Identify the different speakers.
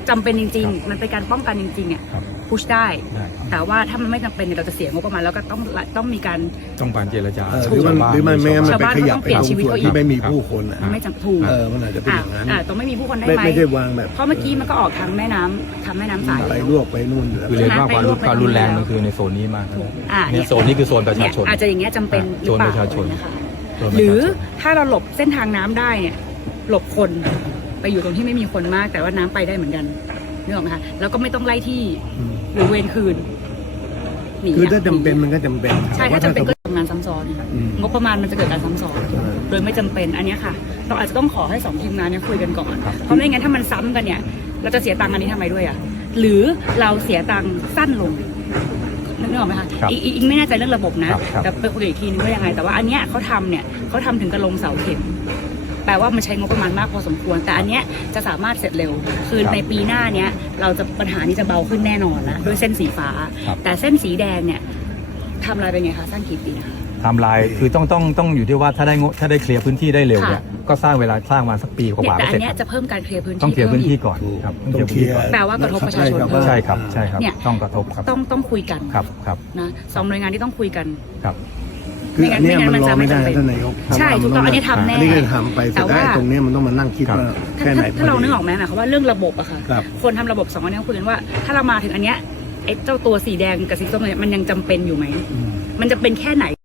Speaker 1: จำเป็นจริงๆมันเป็นการป้องกันจริงๆอ่ะพุชได้แต่ว่าถ้ามันไม่จำเป็นเราจะเสียงบประมาณแล้วก็ต้องมีการ
Speaker 2: เจรจา
Speaker 3: หรือมันไม่งั้นมันไปขยับไป
Speaker 1: ชีวิต
Speaker 3: ส่วนที่ไม่มีผู้คนอ่ะ
Speaker 1: ไม่จำถูก
Speaker 3: มันอาจจะเป็นอย่างนั้น
Speaker 1: ต้องไม่มีผู้คนได้ไหม
Speaker 3: ไม่ใช่วางแบบ
Speaker 1: เพราะเมื่อกี้มันก็ออกทางแม่น้ำสาย
Speaker 3: ไปลวกไปนู่น
Speaker 2: คือเรียกว่าความรุนแรงมันคือในโซนนี้มากเนี่ยโซนนี้คือโซนประชาชน
Speaker 1: อาจจะอย่างเงี้ยจำเป็นหรือเปล่านะคะหรือถ้าเราหลบเส้นทางน้ำได้เนี่ยหลบคนไปอยู่ตรงที่ไม่มีคนมากแต่ว่าน้ำไปได้เหมือนกันนึกออกไหมคะแล้วก็ไม่ต้องไล่ที่หรือเวรคืน
Speaker 3: คือถ้าจำเป็นมันก็จำเป็น
Speaker 1: ใช่ถ้าจำเป็นก็ทำงานซ้ำซ้อนงบประมาณมันจะเกิดการซ้ำซ้อนโดยไม่จำเป็นอันนี้ค่ะเราอาจจะต้องขอให้2ทีมงานเนี่ยคุยกันก่อนเพราะไม่งั้นถ้ามันซ้ำกันเนี่ยเราจะเสียตังค์อันนี้ทำไมด้วยอ่ะหรือเราเสียตังค์สั้นลงนึกออกไหมคะอีกไม่แน่ใจเรื่องระบบนะแต่ไปคุยอีกทีนึงว่ายังไงแต่ว่าอันเนี้ยเขาทำถึงกระลงเสาเข็มแปลว่ามันใช้งบประมาณมากพอสมควรแต่อันเนี้ยจะสามารถเสร็จเร็วคือในปีหน้าเนี้ยเราจะปัญหานี้จะเบาขึ้นแน่นอนแล้วด้วยเส้นสีฟ้าแต่เส้นสีแดงเนี่ยทำลายเป็นไงคะสร้างกี่ปีนะคะ
Speaker 2: ทำลายคือต้องอยู่ที่ว่าถ้าได้เคลียร์พื้นที่ได้เร็วเนี่ยก็สร้างมาสักปีกว่า
Speaker 1: แต่อันนี้จะเพิ่มการเคลียร์พื้นที่
Speaker 2: ต้องเคลียร์พื้นที่ก่อนครับ
Speaker 3: ต้องเคลียร์
Speaker 1: แปลว่ากระทบประชาชน
Speaker 2: ใช่ครับเนี่ยต้องกระทบครับ
Speaker 1: ต้องคุยกัน
Speaker 2: ครับ
Speaker 1: นะ2หน่วยงานที่ต้องคุยกัน
Speaker 2: ครับ
Speaker 3: คือเนี่ยมันรอไม่ได้ท่านนายก
Speaker 1: ใช่ถูกต้องอันนี้ทำแน่
Speaker 3: อันนี้ก็ทำไปแต่ว่าตรงนี้มันต้องมานั่งคิดว่าแค่ไหน
Speaker 1: ถ้าเรานึกออกไหมหมายความว่าเรื่องระบบอะค่ะคนทำระบบ2อันนี้คุยกันว่าถ้าเรามาถึงอันเนี้ยไอ้เจ้าตัวสีแดงกับสีส้มเนี่ยมันยังจำเป็นอยู่ไหมมันจะเป็นแค่ไหน